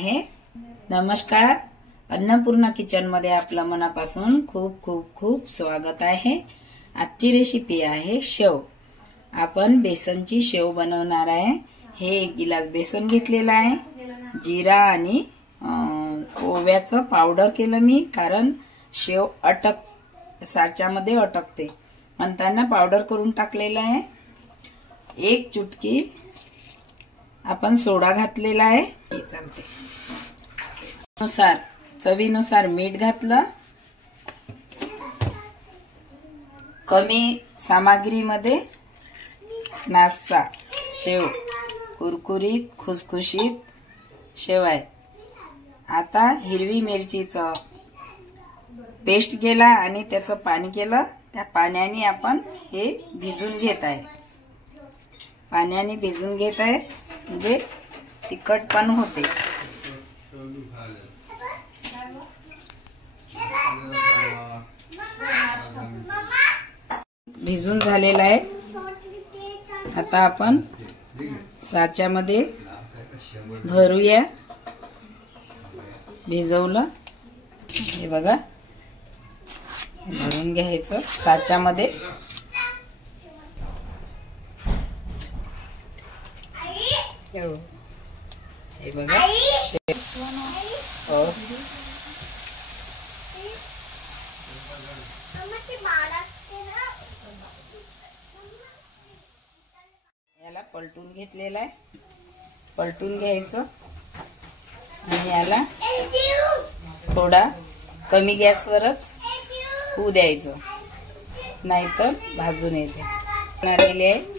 आहे। नमस्कार, अन्नपूर्णा किचन मध्ये आपलं मनापासून खूप खूप खूप स्वागत आहे। आजची रेसिपी आहे शेव। आपण बेसनची शेव बनवणार आहे। हे 1 गिलास बेसन घेतलेला आहे। जिरा आणि ओव्याचं पावडर केलं मी, कारण शेव साच्यामध्ये अटकते म्हणताना पावडर करून टाकलेला आहे। 1 चुटकी आपण सोडा घातलेला आहे। चालते चवीनुसार मीठ घातलं। कमी सामग्रीमध्ये नाश्ता शेव, कुरकुरीत खुसखुशीत शेव आहे। आता हिरवी मिरचीचं पेस्ट केला आणि त्याचं पाणी केलं। त्या पाण्याने आपण हे भिजून घेत आहे। पाण्याने भिजून घेत आहे म्हणजे तिखट पण होते। भिजून झालेला आहे। आता आपण साच्यामध्ये भरूया। भिजवलं हे बघा, भरून घ्यायचं साच्यामध्ये। हे बघा याला पलटून घेतलेला आहे। पलटून घ्यायचं आणि याला थोडा कमी गॅसवरच होऊ द्यायचं, नाहीतर भाजून येते। आलेली आहे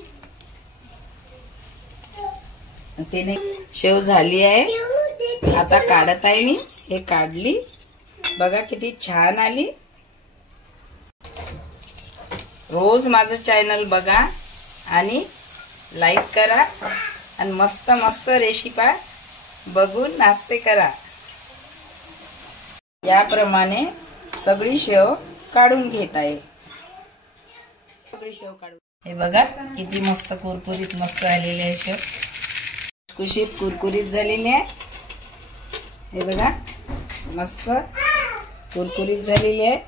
त्याने शेव झाली आहे। आता काढत आहे मी। हे काढली बघा, किती छान आली। रोज माझं चॅनल बघा आणि लाईक करा आणि मस्त मस्त रेसिपी बघून नाश्ते करा। याप्रमाणे सगळी शेव काढून घेत आहे। सगळी शेव काढून हे बघा, किती मस्त कुरकुरीत मस्त आलेली आहे शेव। कुशीत कुरकुरीत झालेली आहे। हे बघा, मस्त कुरकुरीत झालेली आहे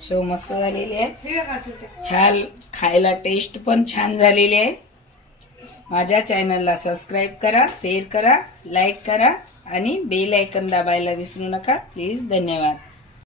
शेव, मस्त झालेली आहे। छान खायला टेस्ट पण छान झालेली आहे। माझ्या चॅनलला सबस्क्राइब करा, शेअर करा, लाईक करा आणि बेल आयकॉन दाबायला विसरू नका प्लीज। धन्यवाद।